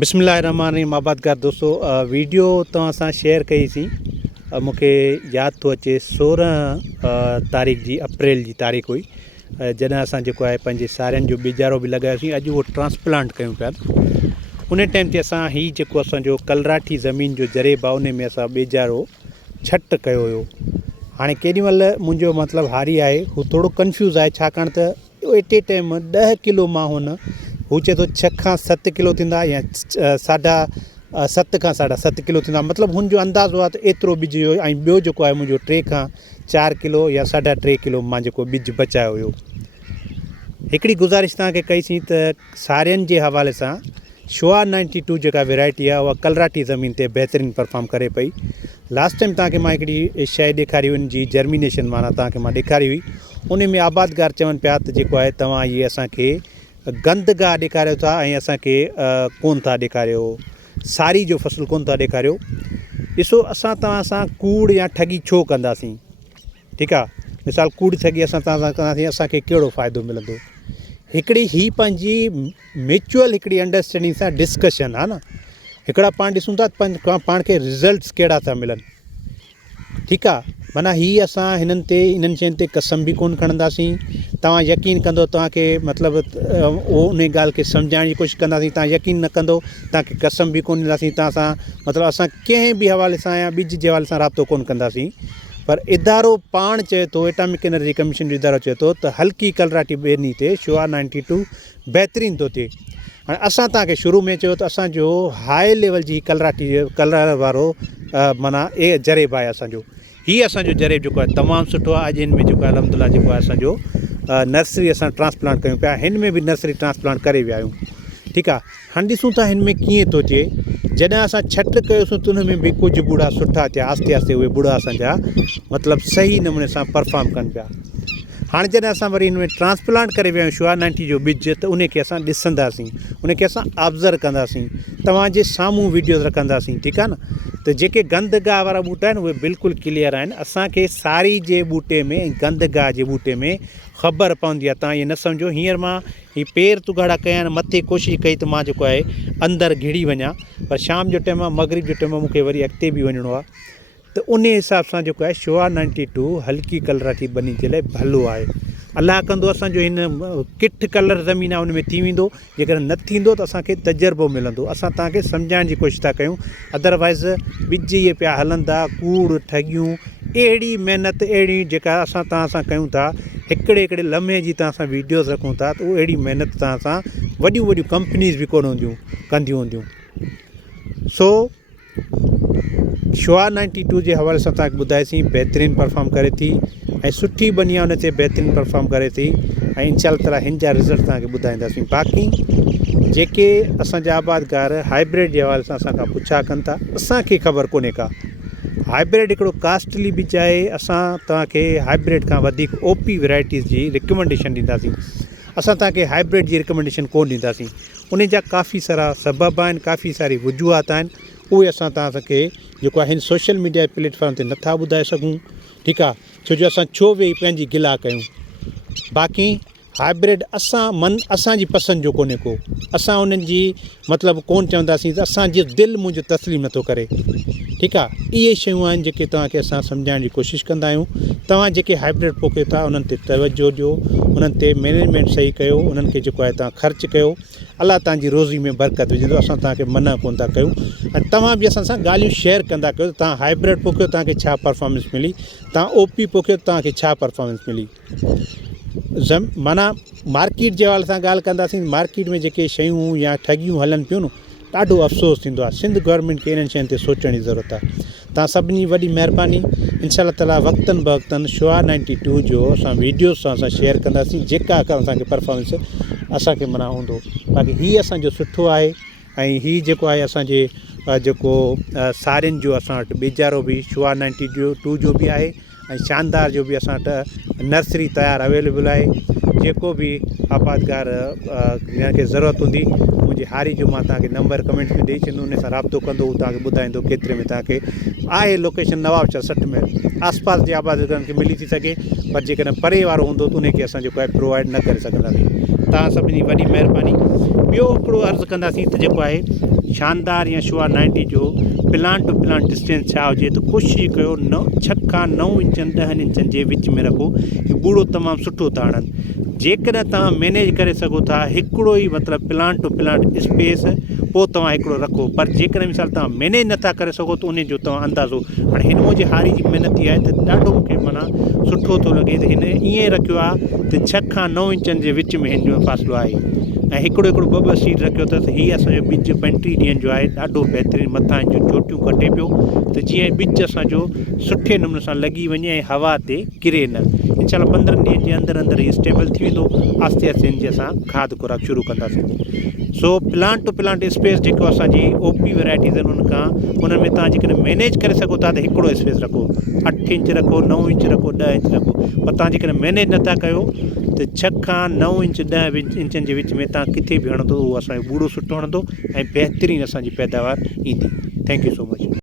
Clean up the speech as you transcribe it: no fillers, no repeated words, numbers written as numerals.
बिस्मिल्लाहिर्रहमानिर्रहीम। आबादगार दोस्तों, वीडियो तव्हां सां शेयर कईसीं। मूंखे यादि थो अचे 16 तारीख़ जी अप्रैल जी तारीख़ हुई जॾहिं असां जेको आहे पंहिंजे सारियुनि जो ॿिजारो बि लॻायोसीं। अॼु उहो ट्रांसप्लांट कयूं पिया। उन टाइम ते असां हीउ जेको असांजो कलराठी ज़मीन जो जरेब आहे उन में असां ॿिजारो छट कयो हुयो। हाणे केॾीमहिल मुंहिंजो मतिलबु हारी आहे हू थोरो कन्फ्यूज़ आहे, छाकाणि त एट ए टाइम 10 किलो मां हुन हू चए थो 6 खां 7 किलो थींदा या 7.5 खां 7.5 किलो थींदा। मतिलबु हुनजो अंदाज़ो आहे त एतिरो ॿिज हुयो। ऐं ॿियो जेको आहे मुंहिंजो 3 खां 4 किलो या 3.5 किलो मां जेको ॿिज बचायो हुयो। हिकिड़ी गुज़ारिश तव्हांखे कईसीं त सारियुनि जे हवाले सां शुआ 92 जेका वैरायटी आहे उहा कलराठी ज़मीन ते बहितरीनु परफॉर्म करे पई। लास्ट टाइम तव्हांखे मां हिकिड़ी शइ ॾेखारी हुई, जी जर्मिनेशन माना तव्हांखे मां ॾेखारी हुई। उन में आबादगार चवनि पिया त जेको आहे तव्हां इहे असांखे गंदगाह ॾेखारियो था ऐं असांखे कोन था ॾेखारियो, सारी जो फ़सुलु कोन था ॾेखारियो। ॾिसो, असां तव्हां सां कूड़ या ठगी छो कंदासीं? ठीकु आहे, मिसाल कूड़ ठगी असां तव्हां सां कंदासीं, असांखे कहिड़ो फ़ाइदो मिलंदो? हिकिड़ी ही पंहिंजी म्यूचुअल हिकिड़ी अंडरस्टैंडिंग सां डिस्कशन आहे न। हिकिड़ा पाण ॾिसूं था पाण खे रिज़ल्ट्स कहिड़ा था मिलनि। ठीकु आहे, माना हीअ असां इन्हनि शयुनि ते कसम बि कोन खणंदासीं। तव्हां यकीन कंदो तव्हांखे मतिलबु उन ॻाल्हि खे सम्झाइण जी कोशिशि कंदासीं, तव्हां यकीन न कंदो तव्हांखे कसम बि कोन ॾींदासीं। तव्हां सां मतिलबु असां कंहिं बि हवाले सां या ॿिज जे हवाले सां राब्तो कोन कंदासीं। पर इदारो पाण चए थो, एटॉमिक एनर्जी कमीशन जो इदारो चए थो त हल्की कलराठी ॿेनी ते शुआ 92 बहितरीनु थो थिए। हाणे असां तव्हांखे शुरू में चयो त असांजो हाई लेवल जी कलराठी कलर वारो माना जरेब आहे असांजो। हीअ असांजो जरेब जेको आहे तमामु सुठो आहे। अॼु हिन में जेको आहे अलहमदुलिल्लाह जेको आहे असांजो नर्सरी असां ट्रांसप्लांट कयूं पिया। हिन में बि नर्सरी ट्रांसप्लांट करे विया आहियूं। ठीकु आहे, हाणे ॾिसूं था हिन में कीअं थो थिए। जॾहिं असां छट कयोसीं त उन में बि कुझु बुढ़ा सुठा थिया, आस्ते आस्ते उहे बुढ़ा असांजा मतिलबु सही नमूने सां परफॉर्म कनि पिया। हाणे जॾहिं असां वरी हिन में ट्रांसप्लांट करे विया आहियूं शुआ 90 जो ॿिज, त उनखे असां ॾिसंदासीं, उनखे असां ऑब्ज़र्व कंदासीं, तव्हांजे साम्हूं वीडियोज़ रखंदासीं। ठीकु आहे न। त जेके गंदगाह वारा ॿूटा आहिनि उहे बिल्कुलु क्लियर आहिनि। असांखे सारी जे ॿूटे में ऐं गंदगाह जे ॿूटे में ख़बर पवंदी आहे। तव्हां इहे न सम्झो हींअर मां ही पेर तुगाड़ा कया आहिनि, मथे कोशिशि कई त मां जेको आहे अंदरि घिड़ी वञा, पर शाम जो टाइम आहे, मगरिब जो टाइम आहे, मूंखे वरी अॻिते बि वञिणो आहे। त उन हिसाब सां जेको आहे शुआ 92 हल्की कलराठी ॿनी जे लाइ भलो आहे। अलाह कंदो असांजो हिन किठ कलर ज़मीन आहे उन में थी वेंदो। जेकॾहिं न थींदो त असांखे तजुर्बो मिलंदो। असां तव्हांखे सम्झाइण जी कोशिशि था कयूं, अदरवाइज़ ॿिज इहे पिया हलंदा, कूड़ ठगियूं, अहिड़ी महिनत अहिड़ी जेका असां तव्हां सां कयूं था, हिकिड़े लम्हे जी तव्हां सां वीडियोज़ रखूं था, त उहो अहिड़ी महिनत तव्हां सां वॾियूं वॾियूं कंपनीज़ बि कोन कंदियूं हूंदियूं। सो शुआ 92 जे हवाले सां तव्हांखे ॿुधाईसीं, बहितरीनु परफॉर्म करे थी ऐं सुठी बनी आहे, उन ते बहितरीनु परफॉर्म करे थी ऐं इंशाअल्लाह ताला हिन जा रिज़ल्ट तव्हांखे ॿुधाईंदासीं। बाक़ी जेके असांजा आबादगार हाइब्रिड जे हवाले सां असांखां पुछा कनि था, असांखे ख़बर कोन्हे का। हाइब्रिड हिकिड़ो कास्टली बीज आहे। असां तव्हांखे हाइब्रिड खां वधीक ओपी वैराइटीज़ जी रिकमेंडेशन ॾींदासीं। असां तव्हांखे हाइब्रिड जी रिकमेंडेशन कोन ॾींदासीं। उन जा काफ़ी सारा सबब आहिनि, काफ़ी सारी वजूहात आहिनि, उहे असां तव्हांखे जेको आहे हिन सोशल मीडिया प्लेटफॉर्म ते नथा ॿुधाए सघूं। ठीकु आहे, छो जो असां छो वेही पंहिंजी गिला कयूं। बाक़ी हाइब्रिड असांजी पसंदि जो कोन्हे को, असां उन्हनि जी मतिलबु कोन चवंदासीं त असांजो दिलि मुंहिंजो तस्लीम नथो करे। ठीकु आहे, इहे शयूं आहिनि जेके तव्हांखे असां सम्झाइण जी कोशिशि कंदा आहियूं। तव्हां जेके हाइब्रिड पोखियो था उन्हनि ते तवजो ॾियो, उन्हनि ते मैनेजमेंट सही कयो, उन्हनि खे जेको आहे तव्हां ख़र्चु कयो। अलाह तव्हांजी रोज़ी में बरकत विझंदो। असां तव्हांखे मना कोन था कयूं ऐं तव्हां बि असां सां ॻाल्हियूं शेयर कंदा कयो। तव्हां हाइब्रिड पोखियो, तव्हांखे छा परफॉर्मेंस मिली, तव्हां ओपी पोखियो, तव्हांखे छा परफॉर्मेंस मिली। माना मार्केट जे हवाले सां ॻाल्हि कंदासीं, मार्केट में जेके शयूं या ठगियूं हलनि पियूं न, ॾाढो अफ़सोस थींदो आहे। सिंध गवर्नमेंट खे इन्हनि शयुनि ते सोचण जी ज़रूरत आहे। तव्हां सभिनी वॾी महिरबानी। इंशाअल्लाह ताला वक़्तनि बवक़्तनि शुआ 92 जो असां वीडियोज़ सां असां शेयर कंदासीं, जेका असांखे परफॉर्मेंस असांखे माना हूंदो। बाक़ी हीअ असांजो सुठो आहे ऐं हीअ जेको आहे असांजे जेको सारियुनि जो असां वटि ॿिजारो बि शुआ 92 जो बि आहे ऐं शानदार जो बि असां वटि नर्सरी तयारु अवेलेबल आहे। जेको बि आपातकार जंहिंखे ज़रूरत हूंदी, मुंहिंजी हारी जो मां तव्हांखे नंबर कमेंट में ॾेई छॾींदुमि, उन सां राब्तो कंदो, उहो तव्हांखे ॿुधाईंदो केतिरे में तव्हांखे आहे। लोकेशन नवाबशाह 60 में आसपास जे आबादगारनि खे मिली थी सघे, पर जेकॾहिं परे वारो हूंदो त उनखे असां जेको आहे प्रोवाइड न करे सघंदासीं। तव्हां सभिनी वॾी महिरबानी। ॿियो हिकिड़ो अर्ज़ु कंदासीं त जेको आहे शानदार या शुआ 90 जो प्लांट टू प्लांट डिस्टेंस छा हुजे त कोशिशि कयो 6 खां 9 इंचनि 10 इंचनि जे विच में रखो। हीउ ॿूड़ो तमामु सुठो था हणनि। जेकॾहिं तव्हां मैनेज करे सघो था हिकिड़ो ई मतिलबु प्लांट टू प्लांट स्पेस, पोइ तव्हां हिकिड़ो रखो। पर जेकॾहिं मिसाल तव्हां मैनेज नथा करे सघो त उन जो तव्हां अंदाज़ो, हाणे हिन मुंहिंजी हारी जी महिनत इहा आहे त ॾाढो मूंखे माना सुठो थो लॻे त हिन ईअं रखियो आहे त 6 खां 9 इंचनि जे विच में हिन जो फ़ासिलो आहे। ऐं हिकिड़ो हिकिड़ो 2-2 सीड रखियो अथसि। हीअ असांजो ॿिज 35 ॾींहंनि जो आहे, ॾाढो बहितरीनु। मथां जूं चोटियूं कटे पियो त जीअं ॿिज असांजो सुठे नमूने सां लॻी वञे ऐं हवा ते किरे न। इनशाला 15 ॾींहंनि जे अंदरि अंदरि इहो स्टेबल थी वेंदो। आहिस्ते आहिस्ते हिन जी असां खाद खुराक शुरू कंदासीं। सो प्लांट टू प्लांट स्पेस जेको असांजी ओपी वैराइटीज़ आहिनि उन में तव्हां जेकॾहिं मैनेज करे सघो था त हिकिड़ो स्पेस रखो, 8 इंच रखो, 9 इंच रखो, 10 इंच रखो। पर तव्हां जेकॾहिं मैनेज नथा कयो त 6 खां 9 इंच 10 इंचनि जे विच में तव्हां किथे बि हणंदो उहो असांजो ॿूड़ो सुठो हणंदो ऐं बहितरीनु असांजी पैदावार ईंदी। Thank you so much.